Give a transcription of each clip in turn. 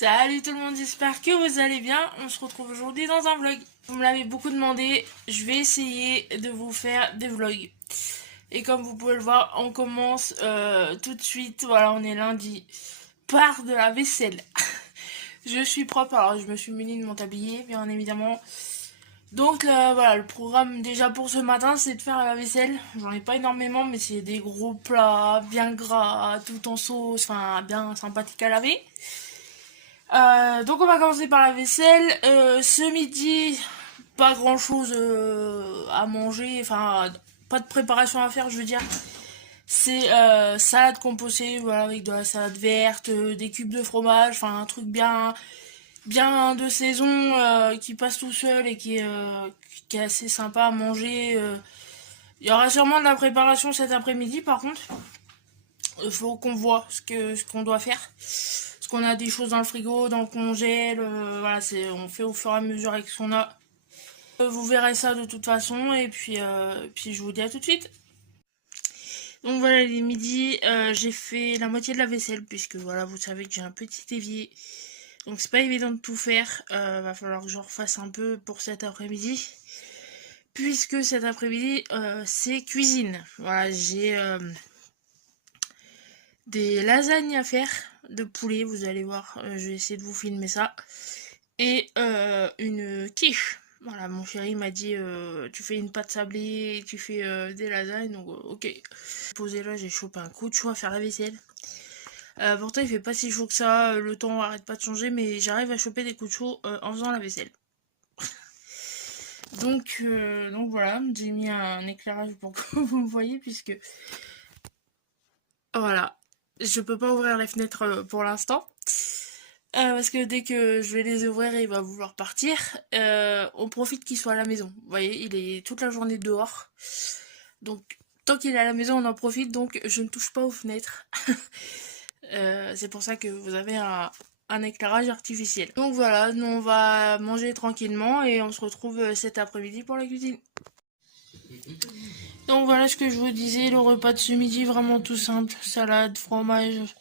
Salut tout le monde, j'espère que vous allez bien. On se retrouve aujourd'hui dans un vlog. Vous me l'avez beaucoup demandé, je vais essayer de vous faire des vlogs. Et comme vous pouvez le voir, on commence tout de suite, voilà, on est lundi, par de la vaisselle. Je suis propre, alors je me suis munie de mon tablier, bien évidemment. Donc voilà, le programme déjà pour ce matin, c'est de faire la vaisselle. J'en ai pas énormément, mais c'est des gros plats, bien gras, tout en sauce, enfin bien sympathique à laver. Donc on va commencer par la vaisselle. Ce midi, pas grand chose à manger, enfin pas de préparation à faire, je veux dire. C'est salade composée, voilà, avec de la salade verte, des cubes de fromage, enfin un truc bien de saison qui passe tout seul et qui est assez sympa à manger. Il y aura sûrement de la préparation cet après-midi, par contre. Il faut qu'on voit ce qu'on doit faire. Parce qu'on a des choses dans le frigo, dans le congèle, voilà, on fait au fur et à mesure avec ce qu'on a. Vous verrez ça de toute façon, et puis je vous dis à tout de suite. Donc voilà, il est midi, j'ai fait la moitié de la vaisselle, puisque voilà, vous savez que j'ai un petit évier. Donc c'est pas évident de tout faire, va falloir que j'en refasse un peu pour cet après-midi. Puisque cet après-midi, c'est cuisine. Voilà, j'ai des lasagnes à faire de poulet, vous allez voir, je vais essayer de vous filmer ça. Et une quiche. Voilà, mon chéri m'a dit tu fais une pâte sablée, tu fais des lasagnes, donc ok. Posé là, j'ai chopé un coup de chaud à faire la vaisselle. Pourtant, il fait pas si chaud que ça, le temps arrête pas de changer, mais j'arrive à choper des coups de chaud en faisant la vaisselle. Donc voilà, j'ai mis un éclairage pour que vous me voyez, puisque voilà, je peux pas ouvrir les fenêtres pour l'instant. Parce que dès que je vais les ouvrir, il va vouloir partir. On profite qu'il soit à la maison. Vous voyez, il est toute la journée dehors. Donc, tant qu'il est à la maison, on en profite. Donc, je ne touche pas aux fenêtres. C'est pour ça que vous avez un éclairage artificiel. Donc voilà, nous on va manger tranquillement et on se retrouve cet après-midi pour la cuisine. Donc voilà ce que je vous disais, le repas de ce midi, vraiment tout simple. Salade, fromage,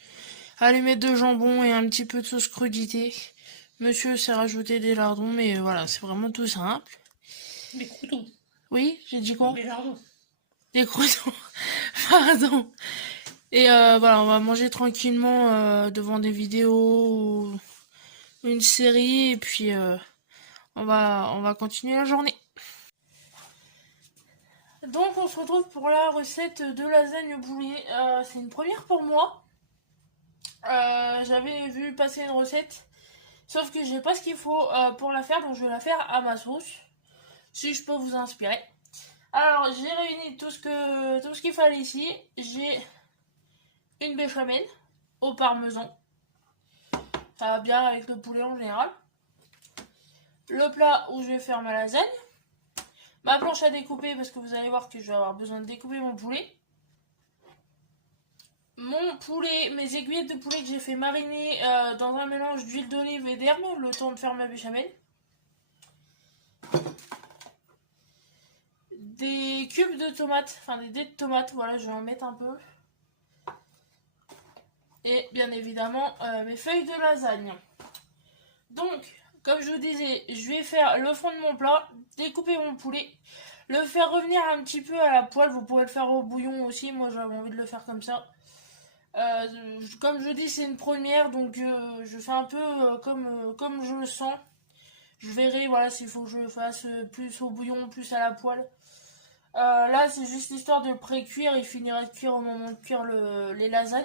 allumette de jambon et un petit peu de sauce crudité. Monsieur s'est rajouté des lardons, mais voilà, c'est vraiment tout simple. Des croutons. Oui, j'ai dit quoi? Des lardons. Des croutons. Pardon. Et voilà, on va manger tranquillement devant des vidéos ou une série, et puis on va continuer la journée. Donc on se retrouve pour la recette de lasagne au poulet. C'est une première pour moi. J'avais vu passer une recette, sauf que j'ai pas ce qu'il faut pour la faire, donc je vais la faire à ma sauce, si je peux vous inspirer. Alors j'ai réuni tout ce qu'il fallait ici. J'ai une béchamel au parmesan, ça va bien avec le poulet en général. Le plat où je vais faire ma lasagne, ma planche à découper parce que vous allez voir que je vais avoir besoin de découper mon poulet. Mon poulet, mes aiguillettes de poulet que j'ai fait mariner dans un mélange d'huile d'olive et d'herbe, le temps de faire ma béchamel. Des cubes de tomates, enfin des dés de tomates, voilà, je vais en mettre un peu. Et bien évidemment, mes feuilles de lasagne. Donc, comme je vous disais, je vais faire le fond de mon plat, découper mon poulet, le faire revenir un petit peu à la poêle. Vous pouvez le faire au bouillon aussi, moi j'avais envie de le faire comme ça. Comme je dis, c'est une première, donc je fais un peu comme je le sens. Je verrai, voilà, s'il faut que je le fasse plus au bouillon, plus à la poêle. Là, c'est juste l'histoire de le pré-cuire. Il finirait de cuire au moment de cuire les lasagnes.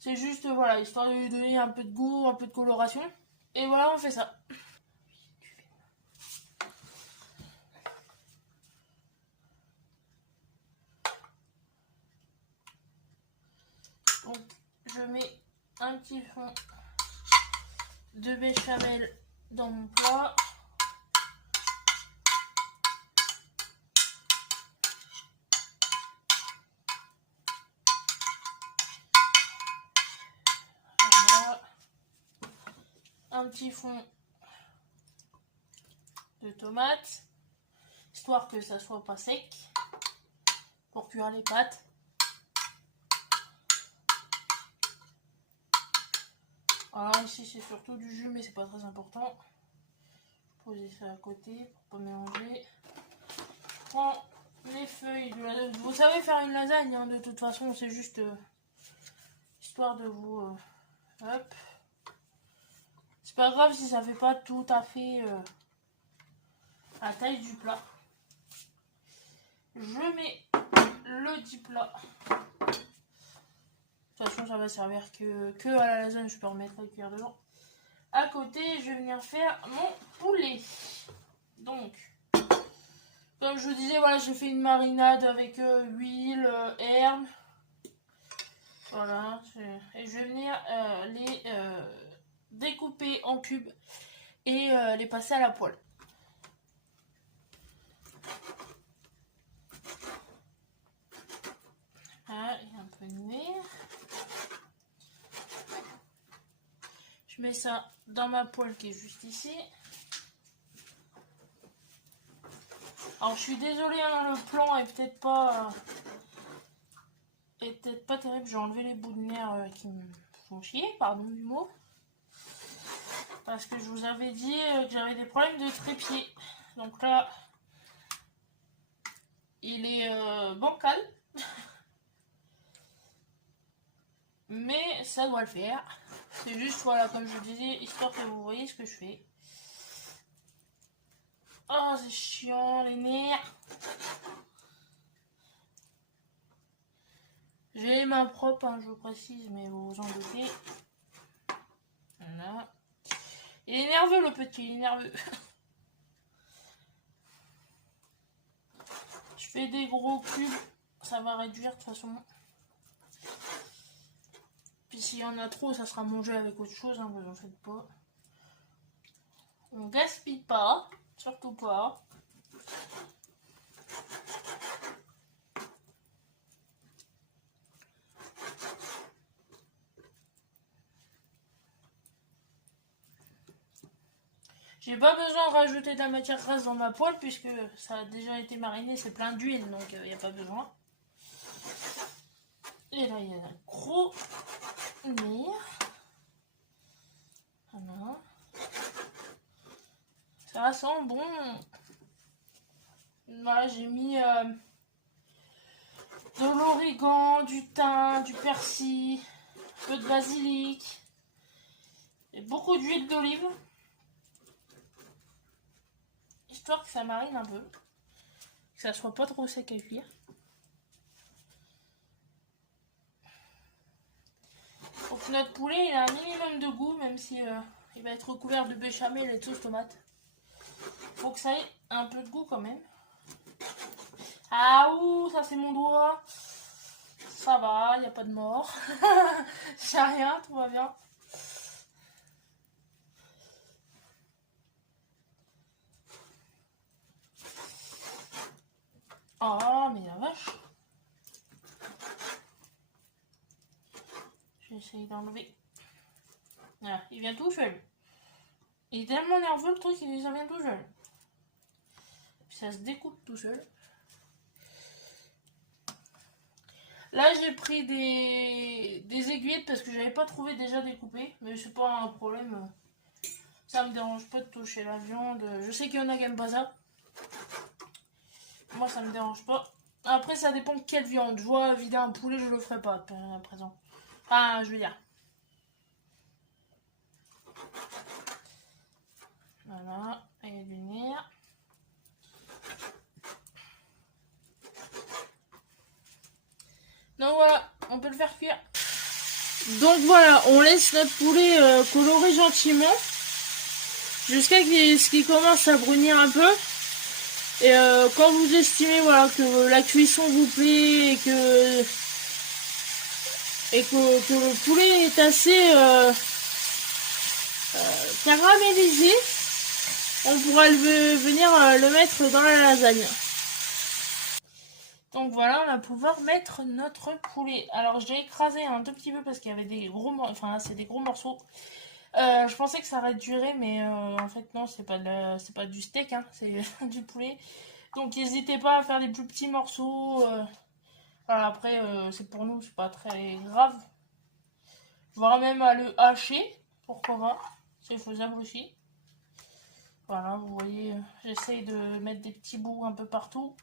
C'est juste, voilà, histoire de lui donner un peu de goût, un peu de coloration. Et voilà, on fait ça. Donc, je mets un petit fond de béchamel dans mon plat. Voilà. Un petit fond de tomates, histoire que ça soit pas sec, pour cuire les pâtes. Alors ici c'est surtout du jus mais c'est pas très important. Poser ça à côté pour pas mélanger. Je prends les feuilles de lasagne. Vous savez faire une lasagne hein, de toute façon, c'est juste histoire de vous... hop. C'est pas grave si ça fait pas tout à fait la taille du plat. Je mets le 10 plat. De toute façon ça va servir que à la lasagne, je peux remettre la cuillère devant. À côté, je vais venir faire mon poulet. Donc, comme je vous disais, voilà, j'ai fait une marinade avec huile, herbes. Voilà. Et je vais venir les découper en cubes et les passer à la poêle. Voilà, il y a un peu de nerf. Je mets ça dans ma poêle qui est juste ici. Alors je suis désolée, hein, le plan est peut-être pas terrible. J'ai enlevé les bouts de nerfs qui me font chier, pardon du mot. Parce que je vous avais dit que j'avais des problèmes de trépied. Donc là, il est bancal. Mais ça doit le faire. C'est juste, voilà, comme je vous disais, histoire que vous voyez ce que je fais. Oh, c'est chiant, les nerfs. J'ai les mains propres, hein, je vous précise, mais vous vous en doutez. Voilà. Il est nerveux, le petit, il est nerveux. Je fais des gros cubes, ça va réduire de toute façon. Puis s'il y en a trop, ça sera mangé avec autre chose, hein, vous en faites pas. On gaspille pas, surtout pas. J'ai pas besoin de rajouter de la matière grasse dans ma poêle puisque ça a déjà été mariné, c'est plein d'huile, donc il n'y a pas besoin. Et là, il y a un gros nerf. Voilà. Ça sent bon. Voilà, j'ai mis de l'origan, du thym, du persil, un peu de basilic et beaucoup d'huile d'olive. Histoire que ça marine un peu. Que ça soit pas trop sec à cuire. Pour que notre poulet il a un minimum de goût, même si il va être recouvert de béchamel et de sauce tomate. Faut que ça ait un peu de goût quand même. Ah ouh, ça c'est mon doigt. Ça va, il n'y a pas de mort. J'ai rien, tout va bien. Oh, mais la vache. Je vais essayer d'enlever. Voilà, il vient tout seul. Il est tellement nerveux le truc, ça vient tout seul. Puis ça se découpe tout seul. Là j'ai pris des aiguillettes parce que j'avais pas trouvé déjà découpées. Mais c'est pas un problème. Ça me dérange pas de toucher la viande. Je sais qu'il y en a qui aiment pas ça. Moi ça me dérange pas. Après ça dépend de quelle viande. Je vois vider un poulet, je le ferai pas à présent. Enfin, je veux dire. Voilà, et du nerf. Donc voilà, on peut le faire cuire. Donc voilà, on laisse notre poulet colorer gentiment jusqu'à ce qu'il commence à brunir un peu. Et quand vous estimez voilà, que la cuisson vous plaît et que le poulet est assez caramélisé, on pourra venir le mettre dans la lasagne. Donc voilà, on va pouvoir mettre notre poulet. Alors j'ai écrasé un tout petit peu parce qu'il y avait des gros morceaux. Enfin là c'est des gros morceaux. Je pensais que ça aurait duré, mais en fait non, c'est pas du steak, hein, c'est du poulet. Donc n'hésitez pas à faire des plus petits morceaux. Voilà, après c'est pour nous, c'est pas très grave. Voire même à le hacher. pourquoi pas, c'est faisable aussi. Voilà, vous voyez, j'essaye de mettre des petits bouts un peu partout,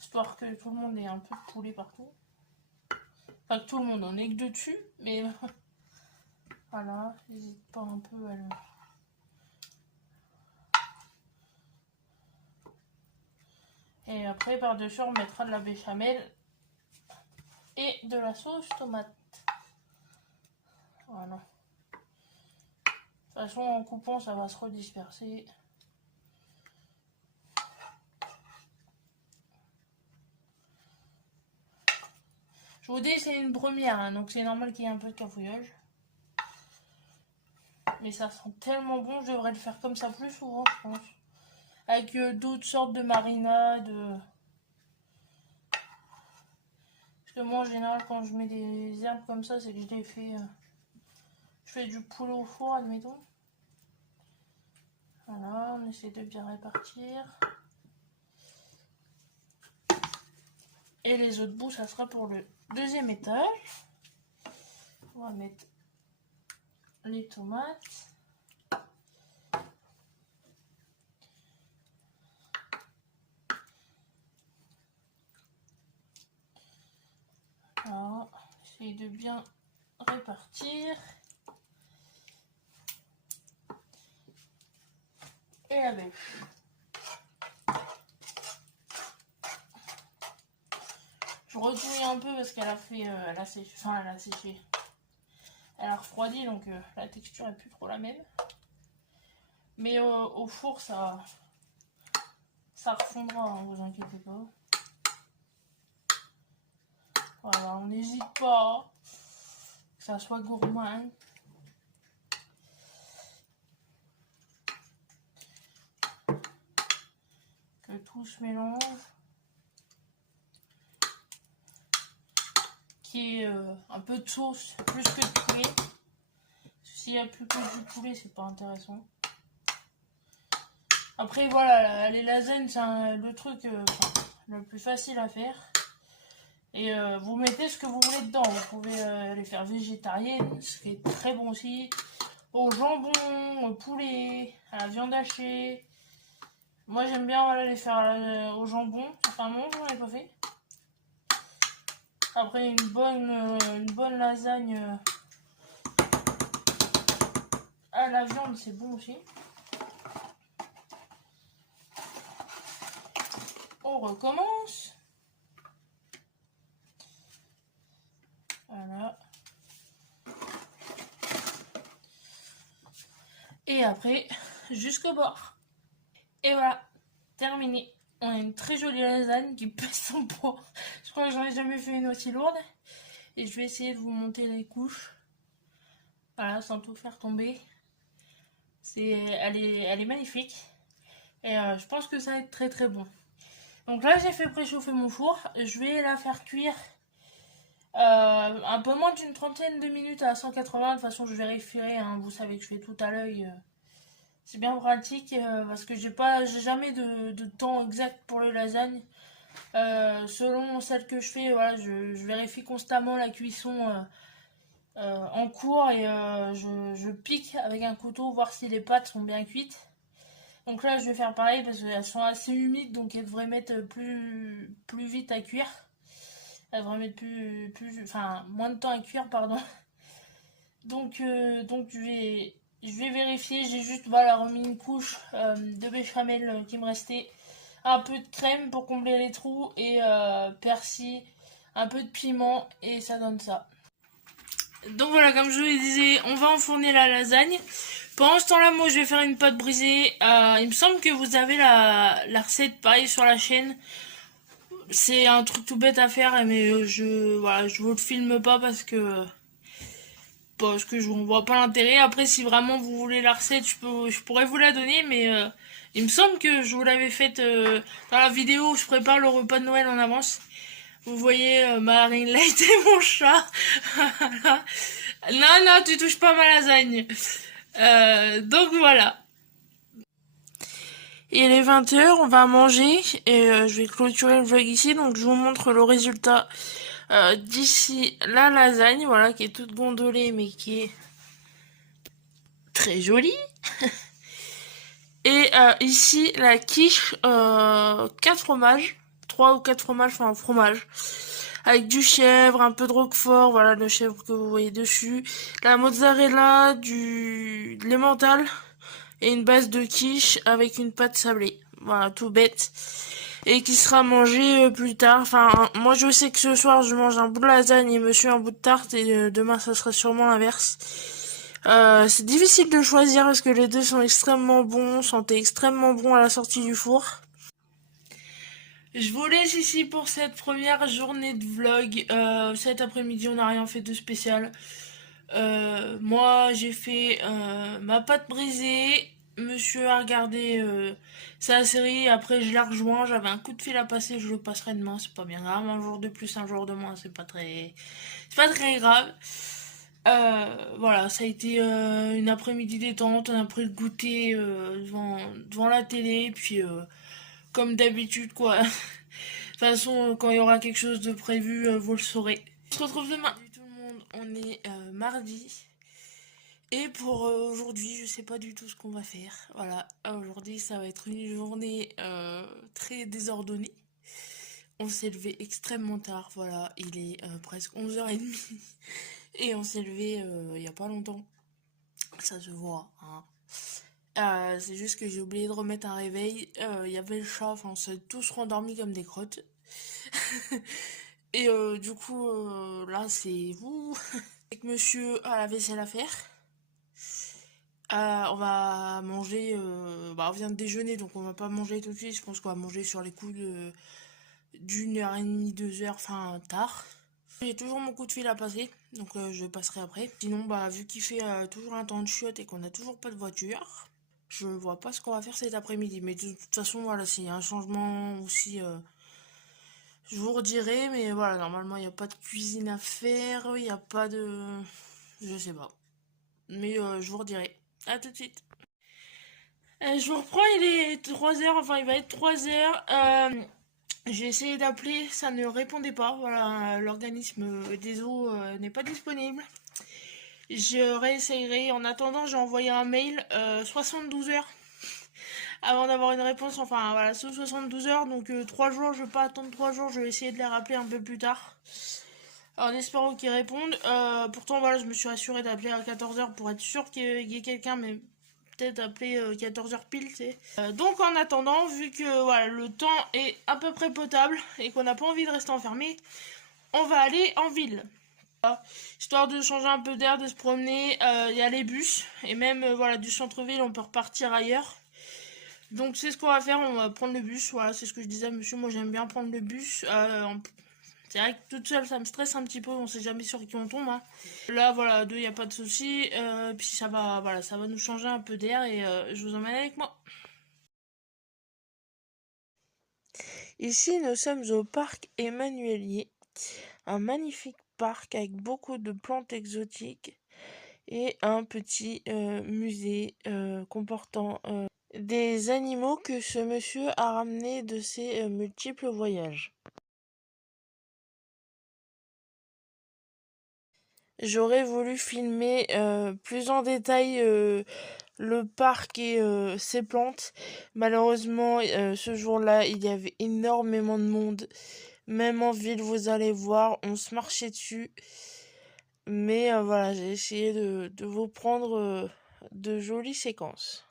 histoire que tout le monde ait un peu de poulet partout. Enfin, que tout le monde en ait que dessus, mais voilà, n'hésite pas un peu à le... Et après, par-dessus, on mettra de la béchamel et de la sauce tomate. Voilà. De toute façon, en coupant, ça va se redisperser. Je vous dis, c'est une première, hein, donc c'est normal qu'il y ait un peu de cafouillage. Mais ça sent tellement bon, je devrais le faire comme ça plus souvent, je pense. Avec d'autres sortes de marinades. Parce que moi, en général, quand je mets des herbes comme ça, c'est que je les fais... je fais du poulet au four, admettons. Voilà, on essaie de bien répartir. Et les autres bouts, ça sera pour le deuxième étage. On va mettre les tomates. Voilà, essayer de bien répartir. Et la bêche. Je retouille un peu parce qu'elle a fait, elle a séché, enfin elle a séché. Elle a refroidi, donc la texture est plus trop la même. Mais au four, ça refondra, hein, vous inquiétez pas. Voilà, on n'hésite pas que ça soit gourmand. Que tout se mélange. Qu'il y ait un peu de sauce, plus que de poulet. S'il n'y a plus que du poulet, c'est pas intéressant. Après, voilà, les lasagnes, c'est le truc le plus facile à faire. Et vous mettez ce que vous voulez dedans. Vous pouvez les faire végétariennes, ce qui est très bon aussi. Au jambon, au poulet, à la viande hachée. Moi, j'aime bien voilà, les faire au jambon. Enfin, non, j'en ai pas fait. Après, une bonne lasagne à la viande, c'est bon aussi. On recommence. Voilà. Et après, jusqu'au bord. Et voilà, terminé. On a une très jolie lasagne qui pèse son poids. Je crois que j'en ai jamais fait une aussi lourde. Et je vais essayer de vous monter les couches. Voilà, sans tout faire tomber. Elle est magnifique. Et je pense que ça va être très très bon. Donc là, j'ai fait préchauffer mon four. Je vais la faire cuire un peu moins d'une trentaine de minutes à 180. De toute façon, je vérifierai. Hein, vous savez que je fais tout à l'œil. C'est bien pratique parce que j'ai jamais de temps exact pour les lasagnes. Selon celle que je fais, voilà, je vérifie constamment la cuisson en cours et je pique avec un couteau voir si les pâtes sont bien cuites. Donc là, je vais faire pareil parce qu'elles sont assez humides, donc elles devraient mettre plus vite à cuire. Elles devraient mettre enfin, moins de temps à cuire, pardon. Donc je vais vérifier. J'ai juste voilà, remis une couche de béchamel qui me restait. Un peu de crème pour combler les trous et persil, un peu de piment et ça donne ça. Donc voilà, comme je vous le disais, on va enfourner la lasagne. Pendant ce temps-là, moi je vais faire une pâte brisée. Il me semble que vous avez la recette pareil sur la chaîne. C'est un truc tout bête à faire, mais je vous le filme pas parce que je ne vois pas l'intérêt. Après, si vraiment vous voulez la recette, je pourrais vous la donner, mais il me semble que je vous l'avais faite dans la vidéo où je prépare le repas de Noël en avance. Vous voyez ma ring light et mon chat. Non, non, tu touches pas ma lasagne. Donc voilà. Il est 20h, on va manger et je vais clôturer le vlog ici. Donc je vous montre le résultat d'ici la lasagne, voilà, qui est toute gondolée mais qui est très joli. Et ici, la quiche, 4 fromages, 3 ou 4 fromages, enfin un fromage, avec du chèvre, un peu de roquefort, voilà le chèvre que vous voyez dessus, la mozzarella, de l'emmental, et une base de quiche avec une pâte sablée. Voilà, tout bête. Et qui sera mangé plus tard. Enfin, moi je sais que ce soir je mange un bout de lasagne et monsieur un bout de tarte et demain ça sera sûrement l'inverse. C'est difficile de choisir parce que les deux sont extrêmement bons, sentaient extrêmement bon à la sortie du four. Je vous laisse ici pour cette première journée de vlog. Cet après-midi, on n'a rien fait de spécial. Moi, j'ai fait ma pâte brisée. Monsieur a regardé sa série. Après, je l'ai rejoint. J'avais un coup de fil à passer. Je le passerai demain. C'est pas bien grave. Un jour de plus, un jour de moins. C'est pas très grave. Voilà, ça a été une après-midi détente. On a pris le goûter devant la télé. Puis, comme d'habitude, quoi. De toute façon, quand il y aura quelque chose de prévu, vous le saurez. On se retrouve demain. Salut tout le monde, on est mardi. Et pour aujourd'hui, je sais pas du tout ce qu'on va faire. Voilà, aujourd'hui ça va être une journée très désordonnée. On s'est levé extrêmement tard, voilà, il est presque 11h30. Et on s'est levé il y a pas longtemps. Ça se voit, hein. C'est juste que j'ai oublié de remettre un réveil. Il y avait le chat, enfin on s'est tous rendormis comme des crottes. Et du coup, là, c'est vous. Avec monsieur a la vaisselle à faire. On va manger. On vient de déjeuner, donc on va pas manger tout de suite. Je pense qu'on va manger sur les coups d'une heure et demie, 2 heures, enfin tard. J'ai toujours mon coup de fil à passer, donc je passerai après. Sinon, vu qu'il fait toujours un temps de chiotte et qu'on n'a toujours pas de voiture, je vois pas ce qu'on va faire cet après-midi. Mais de toute façon, voilà, s'il y a un changement aussi. Je vous redirai, mais voilà, normalement, il n'y a pas de cuisine à faire, il n'y a pas de... Je sais pas. Mais je vous redirai. À tout de suite. Je vous reprends, il est 3 heures, enfin il va être 3 heures. J'ai essayé d'appeler, ça ne répondait pas. Voilà, l'organisme des eaux n'est pas disponible. Je réessayerai. En attendant, j'ai envoyé un mail 72 heures avant d'avoir une réponse. Enfin voilà, sous 72 heures, donc 3 jours, je vais pas attendre 3 jours, je vais essayer de les rappeler un peu plus tard. En espérant qu'ils répondent. Pourtant, voilà, je me suis assurée d'appeler à 14h pour être sûr qu'il y ait quelqu'un, mais peut-être appeler 14h pile, tu sais. Donc, en attendant, vu que voilà, le temps est à peu près potable et qu'on n'a pas envie de rester enfermé, on va aller en ville. Voilà. Histoire de changer un peu d'air, de se promener. Il y a les bus, et même voilà, du centre-ville, on peut repartir ailleurs. Donc c'est ce qu'on va faire, on va prendre le bus, voilà, c'est ce que je disais à monsieur, moi j'aime bien prendre le bus, c'est vrai que toute seule, ça me stresse un petit peu, on sait jamais sur qui on tombe, hein. Là, voilà, à deux, il n'y a pas de souci. Puis ça va, voilà, ça va nous changer un peu d'air et je vous emmène avec moi. Ici, nous sommes au parc Emmanuelier, un magnifique parc avec beaucoup de plantes exotiques et un petit musée comportant des animaux que ce monsieur a ramenés de ses multiples voyages. J'aurais voulu filmer plus en détail le parc et ses plantes. Malheureusement, ce jour-là, il y avait énormément de monde. Même en ville, vous allez voir, on se marchait dessus. Mais voilà, j'ai essayé de vous prendre de jolies séquences.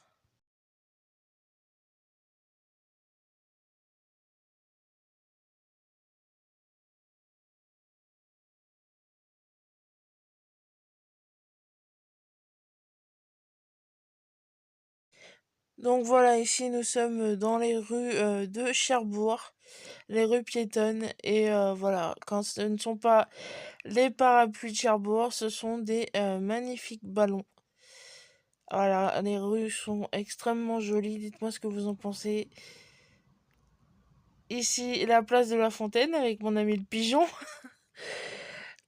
Donc voilà, ici nous sommes dans les rues de Cherbourg, les rues piétonnes. Et voilà, quand ce ne sont pas les parapluies de Cherbourg, ce sont des magnifiques ballons. Voilà, les rues sont extrêmement jolies. Dites-moi ce que vous en pensez. Ici, la place de la Fontaine avec mon ami le pigeon.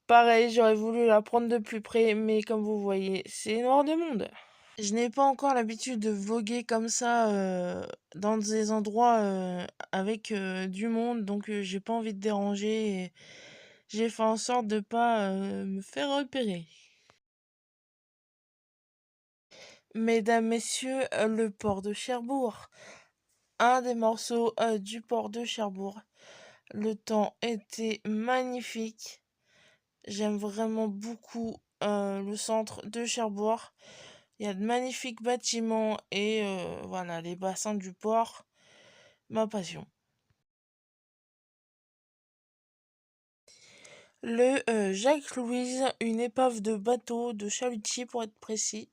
Pareil, j'aurais voulu la prendre de plus près, mais comme vous voyez, c'est noir de monde. Je n'ai pas encore l'habitude de voguer comme ça dans des endroits avec du monde, donc j'ai pas envie de déranger et j'ai fait en sorte de pas me faire repérer. Mesdames, Messieurs, le port de Cherbourg. Un des morceaux du port de Cherbourg. Le temps était magnifique. J'aime vraiment beaucoup le centre de Cherbourg. Il y a de magnifiques bâtiments et voilà, les bassins du port, ma passion. Le Jacques Louise, une épave de bateau, de chalutier pour être précis.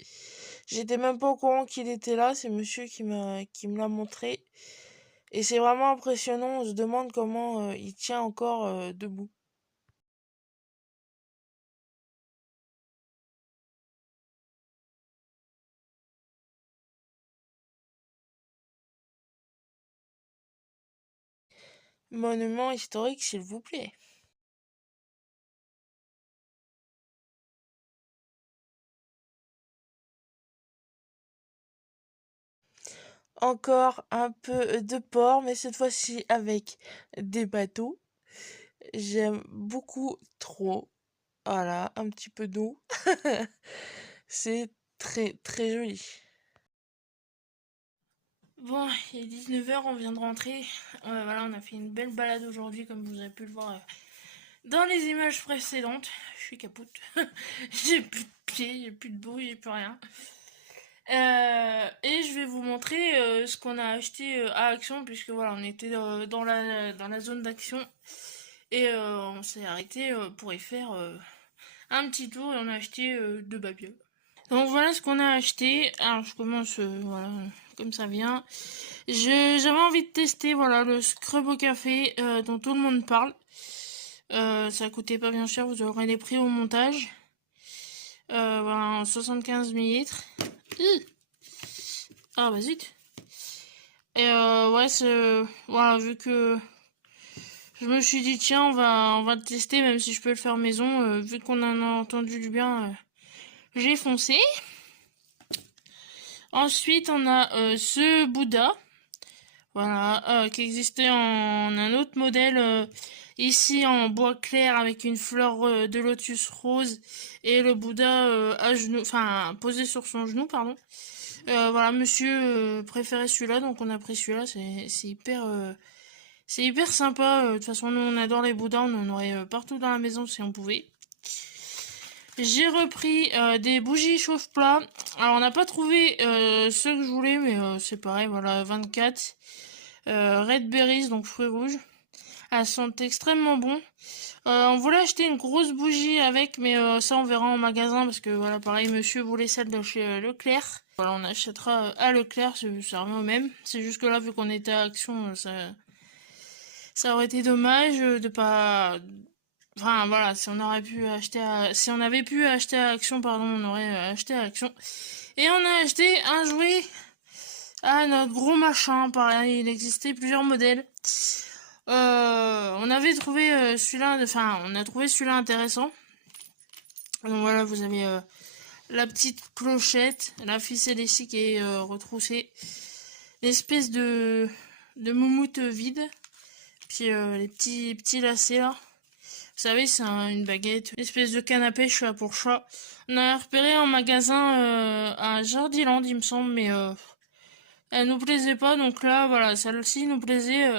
J'étais même pas au courant qu'il était là, c'est monsieur qui me l'a montré. Et c'est vraiment impressionnant, on se demande comment il tient encore debout. Monument historique, s'il vous plaît. Encore un peu de port, mais cette fois-ci avec des bateaux. J'aime beaucoup trop. Voilà, un petit peu d'eau. C'est très très joli. Bon, il est 19h, on vient de rentrer. Voilà, on a fait une belle balade aujourd'hui, comme vous avez pu le voir dans les images précédentes. Je suis capoute. J'ai plus de pieds, j'ai plus de bout, j'ai plus rien. Et je vais vous montrer ce qu'on a acheté à Action, puisque voilà, on était dans la zone d'action. Et on s'est arrêté pour y faire un petit tour et on a acheté deux babioles. Donc voilà ce qu'on a acheté. Alors je commence voilà comme ça vient. J'avais envie de tester voilà le scrub au café dont tout le monde parle. Ça coûtait pas bien cher, vous aurez les prix au montage. Voilà, 75 millilitres. Ah bah zut. Et ouais, voilà, vu que je me suis dit tiens on va le tester même si je peux le faire maison. Vu qu'on en a entendu du bien, j'ai foncé. Ensuite on a ce Bouddha. Voilà, qui existait en un autre modèle, ici en bois clair avec une fleur de lotus rose et le Bouddha à genoux, enfin posé sur son genou, pardon. Voilà, monsieur préférait celui-là, donc on a pris celui-là. C'est hyper sympa. De toute façon, nous on adore les Bouddhas, on en aurait partout dans la maison si on pouvait. J'ai repris des bougies chauffe-plat. Alors on n'a pas trouvé ceux que je voulais, mais c'est pareil, voilà, 24. Red Berries, donc fruits rouges. Elles sont extrêmement bon. On voulait acheter une grosse bougie avec, mais ça on verra en magasin parce que voilà, pareil, monsieur voulait celle de chez Leclerc. Voilà, on achètera à Leclerc, ça revient au même. C'est juste que là, vu qu'on était à Action, ça aurait été dommage de pas. Enfin voilà, si on avait pu acheter à Action, pardon, on aurait acheté à Action. Et on a acheté un jouet à notre gros machin. Pareil, il existait plusieurs modèles. On avait trouvé celui-là, enfin, on a trouvé celui-là intéressant. Donc voilà, vous avez la petite clochette, la ficelle ici qui est retroussée, l'espèce de moumoute vide, puis les petits lacets là. Vous savez, c'est une baguette, une espèce de canne à pêche pour chat. On a repéré en magasin à Jardiland, il me semble, mais elle nous plaisait pas, donc là, voilà, celle-ci nous plaisait.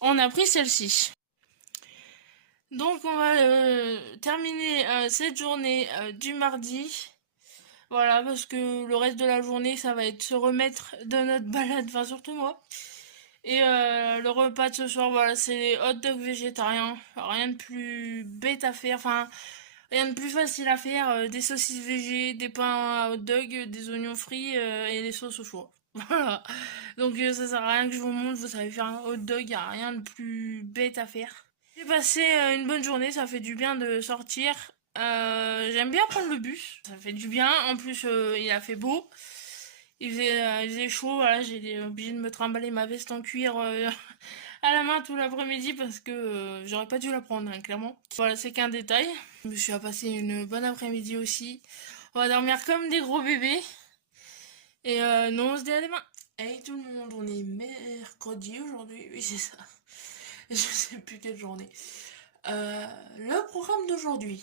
On a pris celle-ci. Donc on va terminer cette journée du mardi. Voilà, parce que le reste de la journée, ça va être se remettre de notre balade, enfin surtout moi. Et le repas de ce soir, voilà, c'est les hot dogs végétariens. Rien de plus bête à faire, enfin rien de plus facile à faire. Des saucisses végé, des pains à hot dog, des oignons frits et des sauces au four. Voilà. Donc ça sert à rien que je vous montre, vous savez faire un hot dog, y a rien de plus bête à faire. J'ai passé une bonne journée, ça fait du bien de sortir. J'aime bien prendre le bus, ça fait du bien. En plus, il a fait beau, il faisait chaud. Voilà, j'ai été obligée de me trimballer ma veste en cuir à la main tout l'après-midi parce que j'aurais pas dû la prendre, hein, clairement. Voilà, c'est qu'un détail. Je me suis passé une bonne après-midi aussi. On va dormir comme des gros bébés. Et non, on se dit à demain. Hey tout le monde, on est mercredi aujourd'hui, oui c'est ça. Je sais plus quelle journée. Le programme d'aujourd'hui.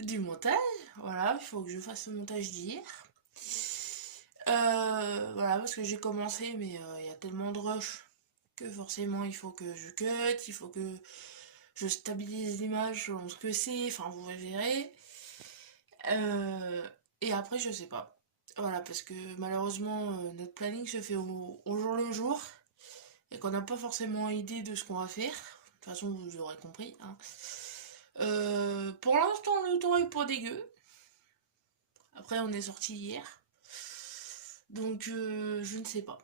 Du montage, voilà, il faut que je fasse le montage d'hier. Voilà, parce que j'ai commencé, mais il y a tellement de rush que forcément il faut que je cut, il faut que je stabilise l'image selon ce que c'est, enfin vous verrez. Euh, et après, je sais pas. Voilà, parce que malheureusement, notre planning se fait au jour le jour et qu'on n'a pas forcément idée de ce qu'on va faire. De toute façon, vous aurez compris, hein. Pour l'instant, le temps est pas dégueu. Après, on est sorti hier. Donc, je ne sais pas.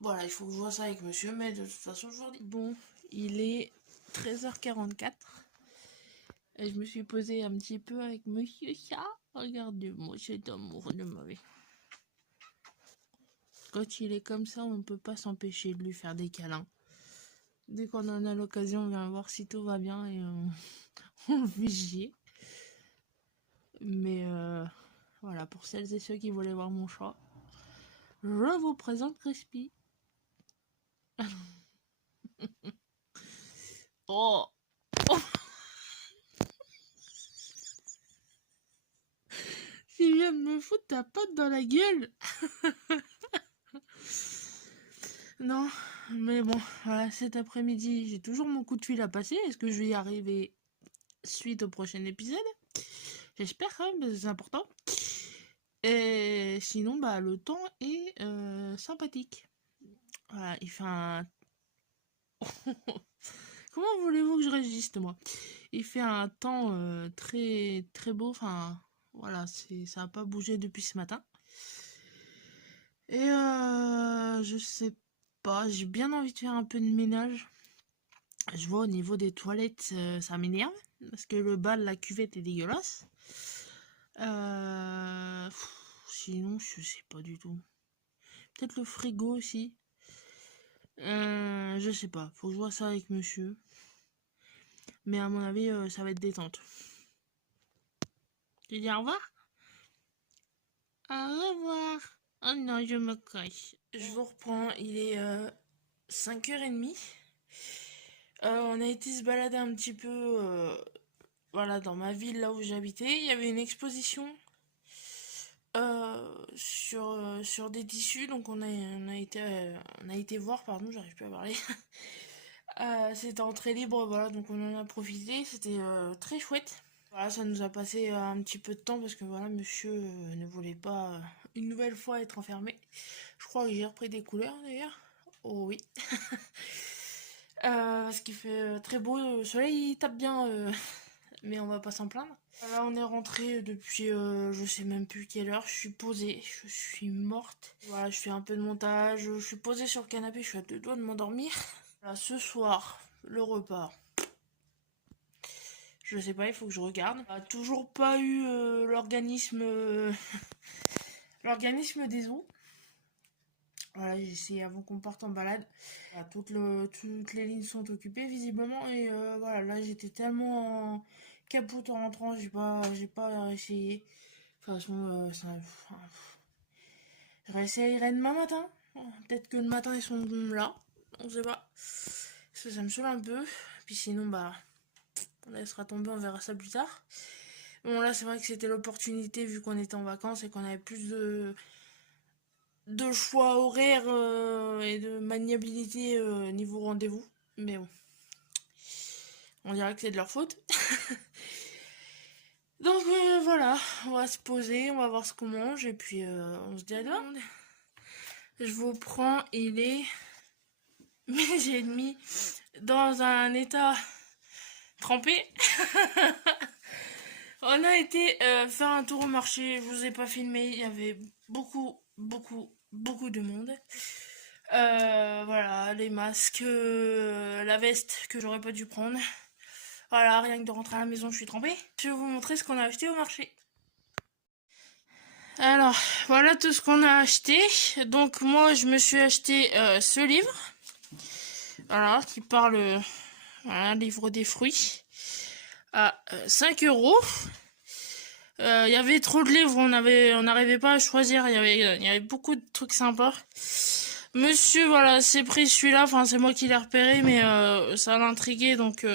Voilà, il faut que je vois ça avec monsieur, mais de toute façon, je vous redis. Bon, il est 13h44. Et je me suis posée un petit peu avec monsieur chat. Regardez-moi cet amour de ma vie. Quand il est comme ça, on ne peut pas s'empêcher de lui faire des câlins. Dès qu'on en a l'occasion, on vient voir si tout va bien et on le fait chier. Mais voilà, pour celles et ceux qui voulaient voir mon chat, je vous présente Crispy. Oh, oh. Tu viens de me foutre ta patte dans la gueule. Non, mais bon, voilà, cet après-midi, j'ai toujours mon coup de fil à passer. Est-ce que je vais y arriver suite au prochain épisode? J'espère quand même, parce que c'est important. Et sinon, bah, le temps est sympathique. Voilà, il fait un... Comment voulez-vous que je résiste, moi? Il fait un temps très très beau. Enfin, voilà, ça n'a pas bougé depuis ce matin. Et je sais pas, j'ai bien envie de faire un peu de ménage. Je vois au niveau des toilettes, ça m'énerve. Parce que le bas de la cuvette est dégueulasse. Sinon, je sais pas du tout. Peut-être le frigo aussi. Je sais pas. Faut que je vois ça avec monsieur. Mais à mon avis, ça va être détente. Tu dis au revoir? Au revoir. Oh non, je me cache. Je vous reprends. Il est 5h30. On a été se balader un petit peu voilà, dans ma ville, là où j'habitais. Il y avait une exposition sur des tissus. Donc on a été voir, pardon, j'arrive plus à parler. C'était entrée libre, voilà, donc on en a profité. C'était très chouette. Voilà, ça nous a passé un petit peu de temps parce que voilà, monsieur ne voulait pas une nouvelle fois être enfermé. Je crois que j'ai repris des couleurs d'ailleurs. Oh oui. Parce qu'il fait très beau, le soleil il tape bien, mais on va pas s'en plaindre. Là, on est rentré depuis je sais même plus quelle heure. Je suis posée, je suis morte. Voilà, je fais un peu de montage. Je suis posée sur le canapé, je suis à 2 doigts de m'endormir. Voilà, ce soir, le repas. Je sais pas, il faut que je regarde. Toujours pas eu l'organisme des eaux. Voilà, j'ai essayé avant qu'on parte en balade. Voilà, toutes les lignes sont occupées visiblement et voilà, là j'étais tellement en capote en rentrant, j'ai pas essayé. De toute façon, je réessayerai demain matin. Peut-être que le matin ils sont là, on sait pas. Ça me saoule un peu. Puis sinon, bah, on laissera tomber, on verra ça plus tard. Bon, là c'est vrai que c'était l'opportunité vu qu'on était en vacances et qu'on avait plus de choix horaires et de maniabilité niveau rendez-vous. Mais bon, on dirait que c'est de leur faute. Donc voilà, on va se poser, on va voir ce qu'on mange et puis on se dit à demain. Je vous prends, il est midi et demi dans un état trempé. On a été faire un tour au marché, je vous ai pas filmé, il y avait beaucoup de monde. Voilà, les masques, la veste que j'aurais pas dû prendre. Voilà, rien que de rentrer à la maison, je suis trempée. Je vais vous montrer ce qu'on a acheté au marché. Alors, voilà tout ce qu'on a acheté. Donc moi, je me suis acheté ce livre. Voilà, qui parle, voilà, livre des fruits. À 5 euros. Il y avait trop de livres, on n'arrivait pas à choisir. Il y avait beaucoup de trucs sympas. Monsieur, voilà, c'est pris celui-là. Enfin, c'est moi qui l'ai repéré, mais ça l'a intrigué. Donc,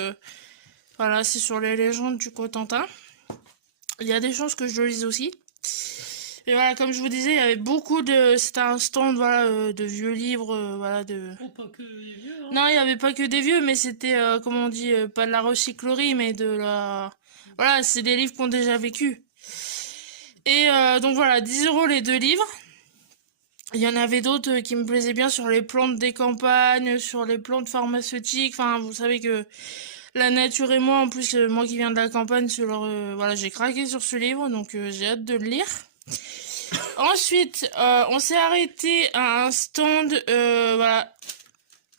voilà, c'est sur les légendes du Cotentin. Il y a des chances que je le lise aussi. Et voilà, comme je vous disais, il y avait beaucoup de... C'était un stand, voilà, de vieux livres, voilà, de... Oh, pas que les vieux, hein. Non, il y avait pas que des vieux, mais c'était, comment on dit, pas de la recyclerie, mais de la... Voilà, c'est des livres qu'on a déjà vécu. Et donc voilà, 10 € les 2 livres. Il y en avait d'autres qui me plaisaient bien sur les plantes des campagnes, sur les plantes pharmaceutiques. Enfin, vous savez que la nature et moi, en plus, moi qui viens de la campagne, voilà, j'ai craqué sur ce livre, donc j'ai hâte de le lire. Ensuite, on s'est arrêté à un stand, voilà,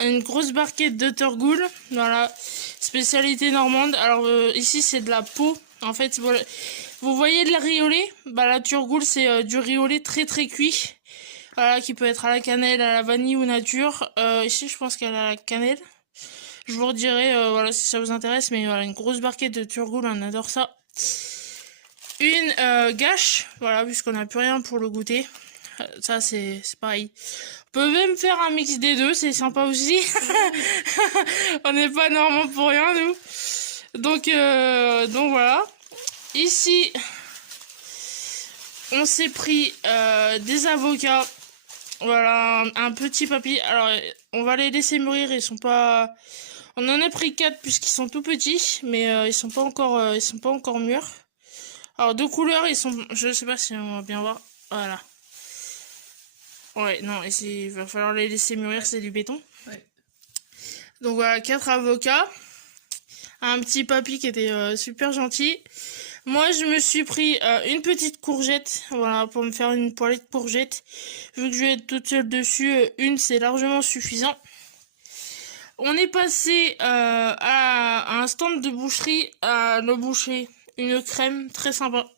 une grosse barquette de Turgoule, voilà, spécialité normande. Alors ici, c'est de la peau. En fait, voilà, vous voyez de la riolet? Bah la Turgoule, c'est du riolet très très cuit. Voilà, qui peut être à la cannelle, à la vanille ou nature. Ici, je pense qu'elle a la cannelle. Je vous redirai, voilà, si ça vous intéresse, mais voilà, une grosse barquette de Turgoule, on adore ça. Une gâche, voilà, puisqu'on n'a plus rien pour le goûter. Ça, c'est pareil. On peut même faire un mix des deux, c'est sympa aussi. On n'est pas normands pour rien, nous. Donc voilà. Ici, on s'est pris des avocats. Voilà, un petit papier. Alors, on va les laisser mûrir. Ils sont pas. On en a pris 4 puisqu'ils sont tout petits, mais ils sont pas encore mûrs. Alors de couleurs, ils sont. Je sais pas si on va bien voir. Voilà. Ouais, non, il va falloir les laisser mûrir, c'est du béton. Ouais. Donc voilà, 4 avocats. Un petit papy qui était super gentil. Moi, je me suis pris une petite courgette, voilà, pour me faire une poêlée de courgettes. Vu que je vais être toute seule dessus, une, c'est largement suffisant. On est passé à un stand de boucherie à Le Boucher, une crème très sympa.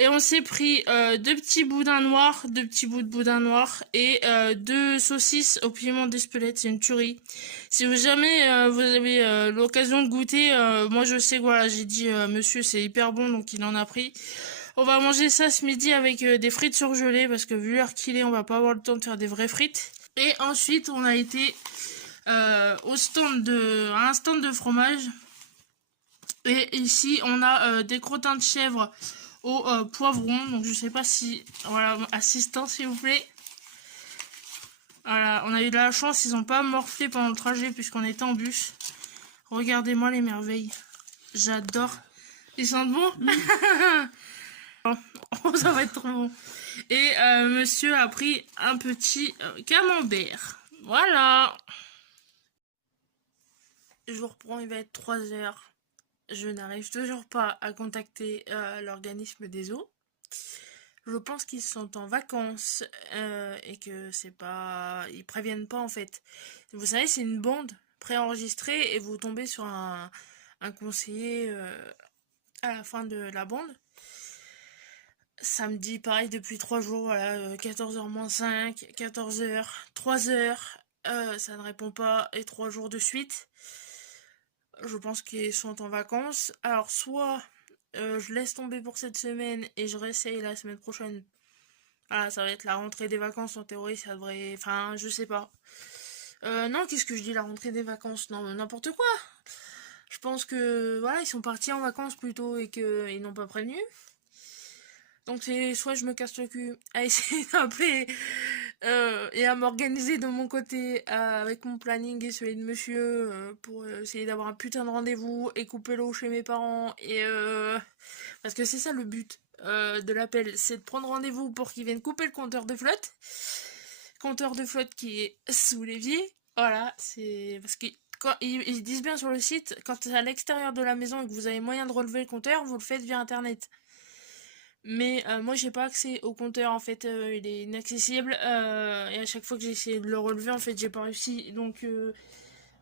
Et on s'est pris 2 petits bouts de boudin noir et 2 saucisses au piment d'Espelette, c'est une tuerie. Si vous jamais vous avez l'occasion de goûter, moi je sais que voilà, j'ai dit monsieur c'est hyper bon donc il en a pris. On va manger ça ce midi avec des frites surgelées parce que vu l'heure qu'il est, on va pas avoir le temps de faire des vraies frites. Et ensuite on a été à un stand de fromage. Et ici on a des crottins de chèvre au poivron. Donc je sais pas si... Voilà, assistant s'il vous plaît. Voilà, on a eu de la chance, ils ont pas morflé pendant le trajet puisqu'on était en bus. Regardez-moi les merveilles. J'adore. Ils sentent bon. Oh, ça va être trop bon. Et monsieur a pris un petit camembert. Voilà. Je vous reprends, il va être 3 h. Je n'arrive toujours pas à contacter l'organisme des eaux. Je pense qu'ils sont en vacances et que c'est pas... Ils préviennent pas en fait. Vous savez, c'est une bande préenregistrée et vous tombez sur un conseiller à la fin de la bande. Ça me dit pareil depuis 3 jours, voilà, 14h moins 5, 14h, 3h, ça ne répond pas et 3 jours de suite. Je pense qu'ils sont en vacances. Alors soit je laisse tomber pour cette semaine et je réessaye la semaine prochaine. Ah, ça va être la rentrée des vacances en théorie, ça devrait... Enfin, je sais pas. Non, qu'est-ce que je dis, la rentrée des vacances? Non, n'importe quoi. Je pense que, voilà, ils sont partis en vacances plutôt et qu'ils n'ont pas prévenu. Donc c'est soit je me casse le cul à essayer d'appeler et à m'organiser de mon côté avec mon planning et celui de monsieur pour essayer d'avoir un putain de rendez-vous et couper l'eau chez mes parents et parce que c'est ça le but de l'appel, c'est de prendre rendez-vous pour qu'ils viennent couper le compteur de flotte qui est sous l'évier. Voilà, c'est parce que quand ils disent bien sur le site, quand c'est à l'extérieur de la maison et que vous avez moyen de relever le compteur, vous le faites via internet. Mais moi j'ai pas accès au compteur en fait, il est inaccessible et à chaque fois que j'ai essayé de le relever en fait j'ai pas réussi donc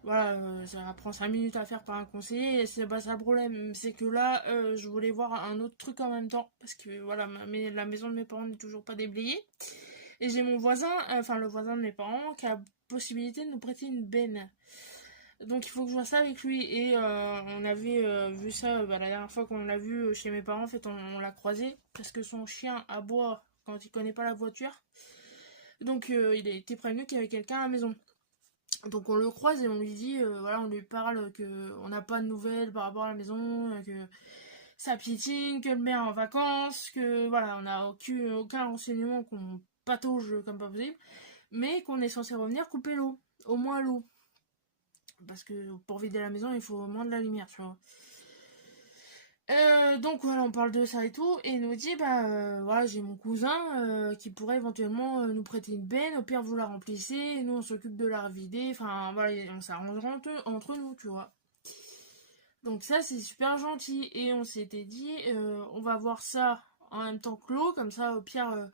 voilà, ça prend 5 minutes à faire par un conseiller et c'est pas ça le problème, c'est que là je voulais voir un autre truc en même temps parce que voilà la maison de mes parents n'est toujours pas déblayée et j'ai mon voisin, enfin le voisin de mes parents qui a la possibilité de nous prêter une benne. Donc il faut que je vois ça avec lui et on avait vu ça la dernière fois qu'on l'a vu chez mes parents en fait on l'a croisé parce que son chien aboie quand il connaît pas la voiture donc il a été prévenu qu'il y avait quelqu'un à la maison donc on le croise et on lui dit voilà on lui parle que on n'a pas de nouvelles par rapport à la maison que ça piétine, que le maire est en vacances, que voilà, on n'a aucun renseignement qu'on patauge comme pas possible, mais qu'on est censé revenir couper l'eau, au moins l'eau. Parce que pour vider la maison, il faut au moins de la lumière, tu vois. Donc voilà, on parle de ça et tout, et il nous dit, voilà, j'ai mon cousin qui pourrait éventuellement nous prêter une benne, au pire vous la remplissez, et nous on s'occupe de la revider, enfin voilà, on s'arrangera entre nous, tu vois. Donc ça c'est super gentil, et on s'était dit, on va voir ça en même temps que l'eau, comme ça au pire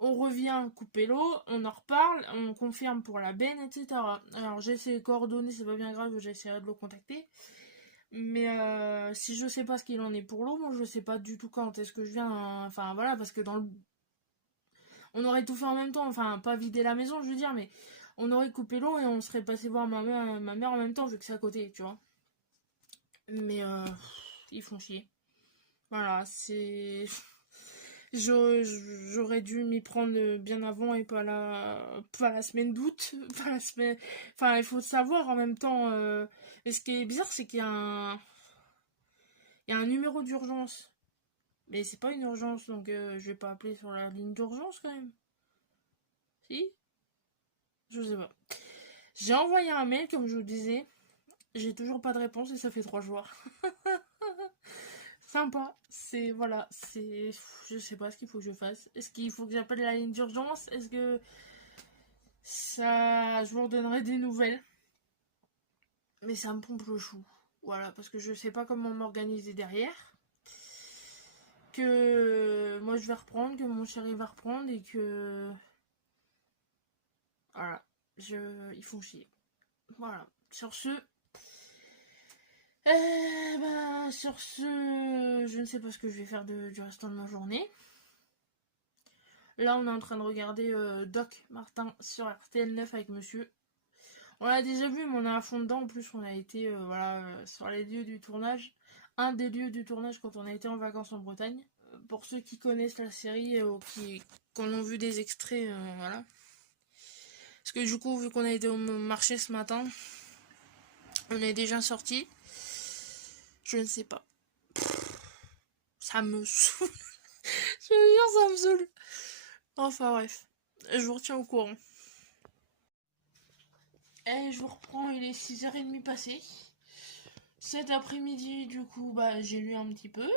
on revient couper l'eau, on en reparle, on confirme pour la benne, etc. Alors j'ai ses coordonnées, c'est pas bien grave, j'essaierai de le contacter. Mais si je sais pas ce qu'il en est pour l'eau, moi je sais pas du tout quand est-ce que je viens. Enfin voilà, parce que on aurait tout fait en même temps, enfin pas vider la maison, je veux dire, mais on aurait coupé l'eau et on serait passé voir ma mère en même temps, vu que c'est à côté, tu vois. Mais ils font chier. Voilà, c'est. J'aurais dû m'y prendre bien avant et pas la semaine d'août, pas la semaine. Enfin, il faut savoir en même temps. Et ce qui est bizarre, c'est il y a un numéro d'urgence. Mais c'est pas une urgence, donc je vais pas appeler sur la ligne d'urgence quand même. Si? Je sais pas. J'ai envoyé un mail, comme je vous disais. J'ai toujours pas de réponse et ça fait 3 jours. Sympa. C'est, voilà, c'est. Je sais pas ce qu'il faut que je fasse. Est-ce qu'il faut que j'appelle la ligne d'urgence? Est-ce que ça. Je vous redonnerai des nouvelles. Mais ça me pompe le chou. Voilà, parce que je sais pas comment m'organiser derrière. Que moi je vais reprendre, que mon chéri va reprendre et que. Voilà. Ils font chier. Voilà. Sur ce. Sur ce. Je ne sais pas ce que je vais faire du restant de ma journée. Là, on est en train de regarder Doc Martin sur RTL9 avec monsieur. On l'a déjà vu, mais on est à fond dedans. En plus, on a été sur les lieux du tournage. Un des lieux du tournage quand on a été en vacances en Bretagne. Pour ceux qui connaissent la série ou qui en ont vu des extraits, voilà. Parce que du coup, vu qu'on a été au marché ce matin, on est déjà sorti. Je ne sais pas. Ça me saoule. Je veux dire, ça me saoule. Enfin bref, je vous retiens au courant. Et je vous reprends, il est 6h30 passé. Cet après-midi, du coup, j'ai lu un petit peu.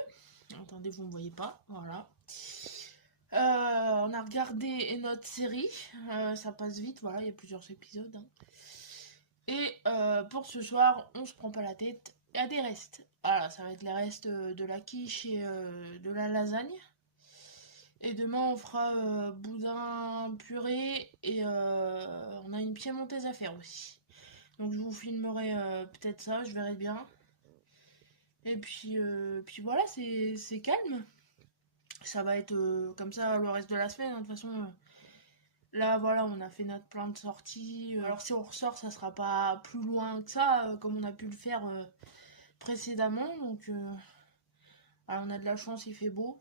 Attendez, vous ne me voyez pas, voilà. On a regardé notre série, ça passe vite, voilà, il y a plusieurs épisodes. Hein. Et pour ce soir, on se prend pas la tête, il y a des restes. Voilà, ça va être les restes de la quiche et de la lasagne. Et demain, on fera boudin purée et on a une piémontaise à faire aussi. Donc je vous filmerai peut-être ça, je verrai bien. Et puis voilà, c'est calme. Ça va être comme ça le reste de la semaine. Hein. De toute façon, là voilà, on a fait notre plan de sortie. Alors si on ressort, ça sera pas plus loin que ça, comme on a pu le faire précédemment. Donc voilà, on a de la chance, il fait beau.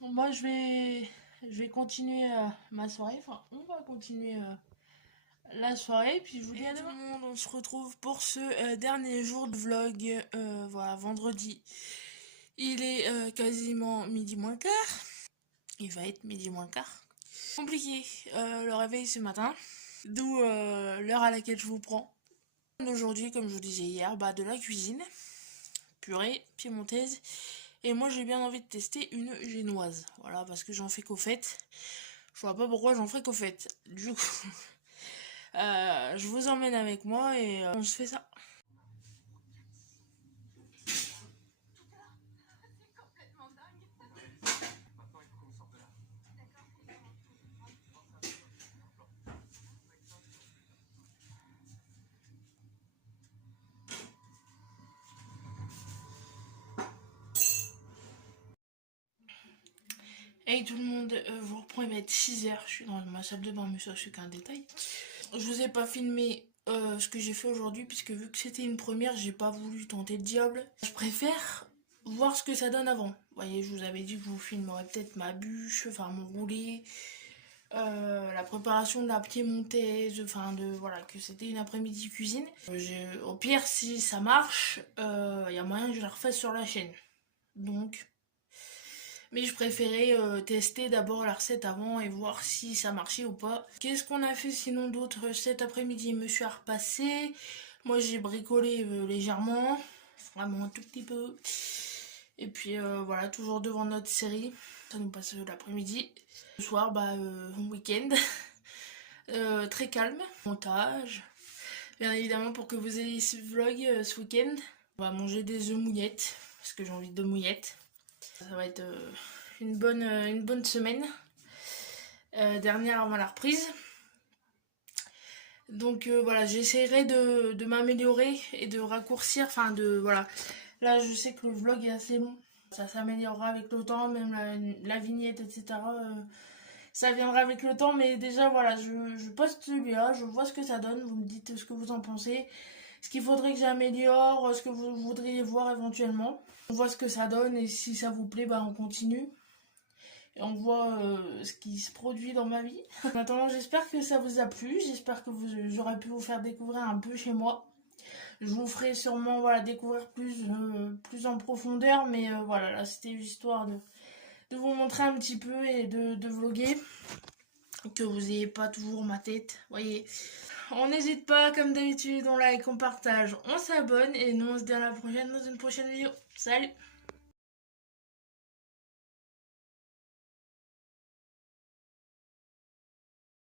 Bon, moi je vais continuer ma soirée. Enfin, on va continuer la soirée. Puis je vous dis à tout le monde, on se retrouve pour ce dernier jour de vlog. Voilà, vendredi. Il est quasiment midi moins quart. Il va être midi moins quart. Compliqué le réveil ce matin. D'où l'heure à laquelle je vous prends. Aujourd'hui, comme je vous disais hier, de la cuisine. Purée, piémontaise. Et moi j'ai bien envie de tester une génoise. Voilà, parce que j'en fais qu'au fait. Je vois pas pourquoi j'en ferai qu'au fait. Du coup, je vous emmène avec moi et on se fait ça. Hey tout le monde, vous reprends, il va être 6h, je suis dans ma salle de bain, mais ça c'est qu'un détail. Je vous ai pas filmé ce que j'ai fait aujourd'hui, puisque vu que c'était une première, j'ai pas voulu tenter le diable. Je préfère voir ce que ça donne avant. Vous voyez, je vous avais dit que je vous filmerais peut-être ma bûche, enfin mon roulé, la préparation de la piémontaise, voilà, que c'était une après-midi cuisine. Au pire, si ça marche, il y a moyen que je la refasse sur la chaîne. donc. Mais je préférais tester d'abord la recette avant et voir si ça marchait ou pas. Qu'est-ce qu'on a fait sinon d'autre cet après-midi? Je me suis repassée. Moi j'ai bricolé légèrement, vraiment un tout petit peu. Et puis voilà, toujours devant notre série. Ça nous passe l'après-midi. Le soir, week-end. Très calme. Montage. Bien évidemment pour que vous ayez ce vlog ce week-end. On va manger des œufs mouillettes. Parce que j'ai envie de mouillettes. Ça va être une bonne semaine. Dernière avant la reprise. Donc voilà, j'essaierai de m'améliorer et de raccourcir. Enfin voilà. Là je sais que le vlog est assez long. Ça s'améliorera avec le temps, même la vignette, etc. Ça viendra avec le temps, mais déjà voilà, je poste celui-là, je vois ce que ça donne, vous me dites ce que vous en pensez, ce qu'il faudrait que j'améliore, ce que vous voudriez voir éventuellement. On voit ce que ça donne et si ça vous plaît, on continue. Et on voit ce qui se produit dans ma vie. En attendant, j'espère que ça vous a plu, j'espère que j'aurais pu vous faire découvrir un peu chez moi. Je vous ferai sûrement découvrir plus en profondeur, mais voilà, là c'était histoire de vous montrer un petit peu et de vlogger. Que vous n'ayez pas toujours ma tête, voyez. On n'hésite pas, comme d'habitude, on like, on partage, on s'abonne et nous on se dit à la prochaine dans une prochaine vidéo. Salut!